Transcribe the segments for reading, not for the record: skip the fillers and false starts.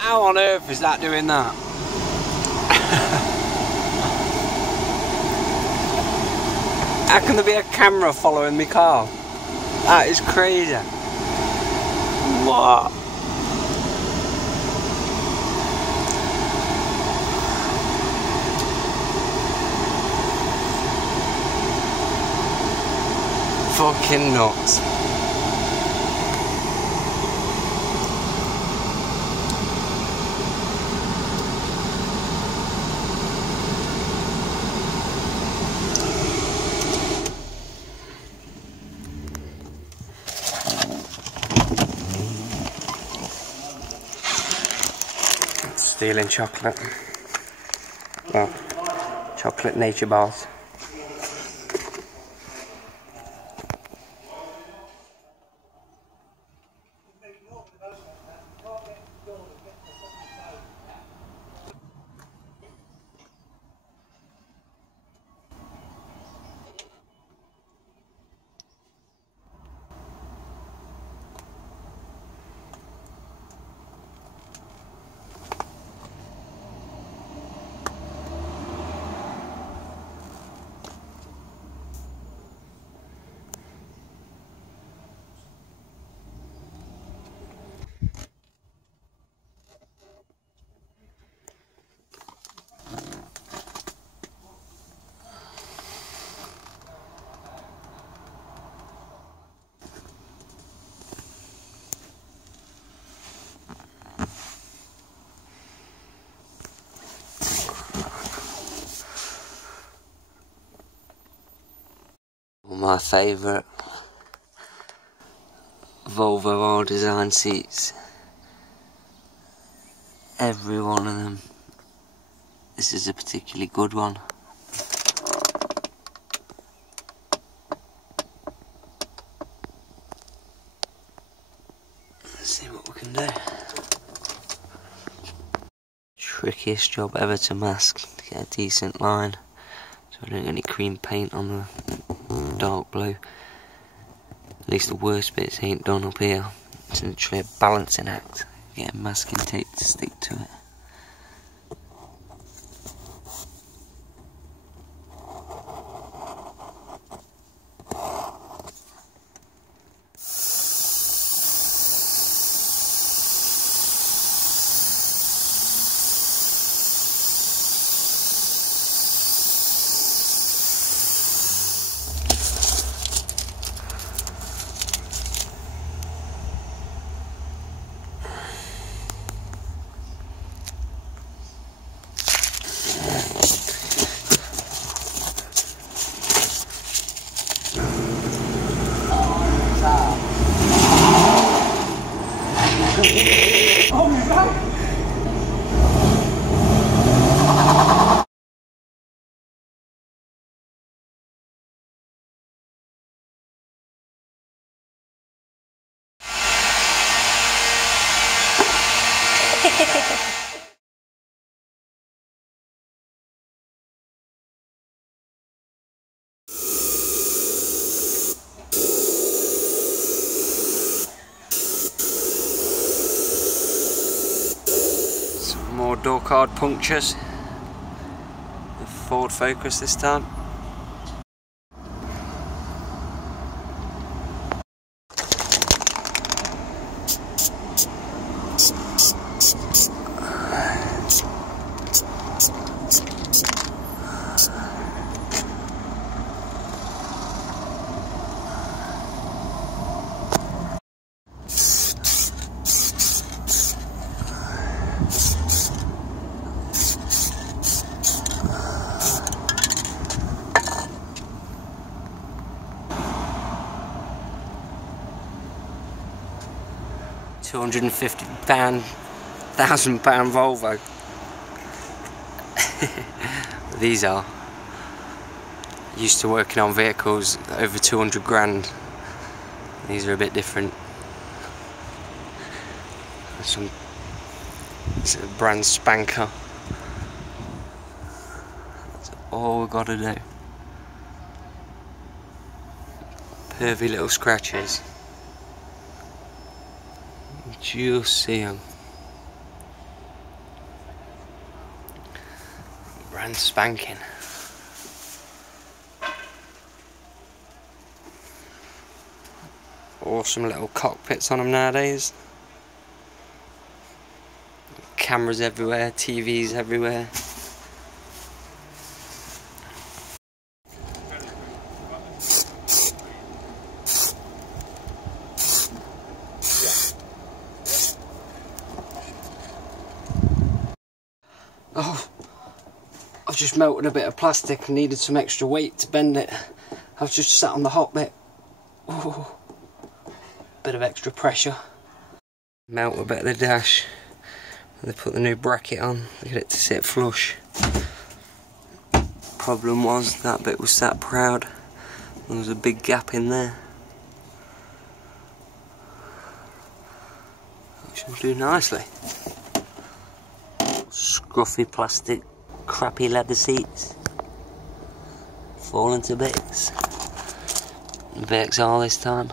How on earth is that doing that? How can there be a camera following my car? That is crazy. What? Fucking nuts. Stealing chocolate. Well, chocolate nature bars. My favourite Volvo all design seats. Every one of them. This is a particularly good one. Let's see what we can do. Trickiest job ever to mask, to get a decent line so I don't get any cream paint on the dark blue. At least the worst bits ain't done up here. It's literally a balancing act. Get masking tape to stick to it. Some more door card punctures. The Ford Focus this time. £250,000 Volvo. These are. Used to working on vehicles over 200 grand. These are a bit different. It's a brand spanker. That's all we've got to do. Pervy little scratches. Just see them. brand spanking. Awesome little cockpits on them nowadays. Cameras everywhere, TVs everywhere. Oh, I've just melted a bit of plastic and needed some extra weight to bend it. I've just sat on the hot bit. Oh, bit of extra pressure. Melt a bit of the dash. They put the new bracket on to get it to sit flush. Problem was that bit was sat proud. There was a big gap in there, which will do nicely. Scruffy plastic, crappy leather seats, falling to bits. VXR this time.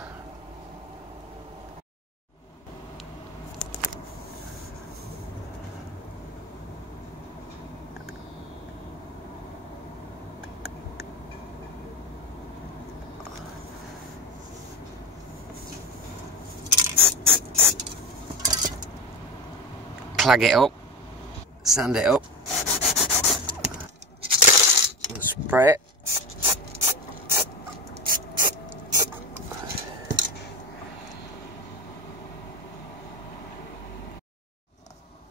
Clag it up, sand it up, and spray it.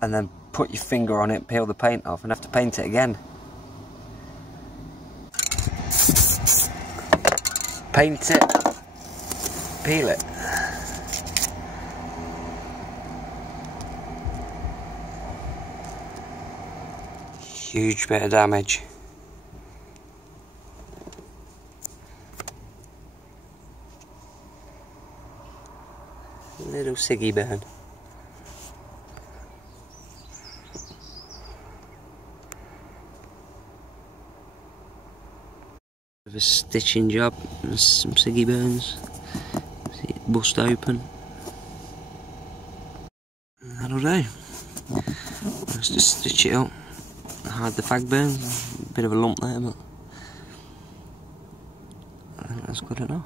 And then put your finger on it, peel the paint off, and have to paint it again. Paint it, peel it. Huge bit of damage. Little Siggy burn. A stitching job and some Siggy burns. See it bust open. That'll do. Let's just stitch it up. Hide the fag burns. Bit of a lump there, but I think that's good enough.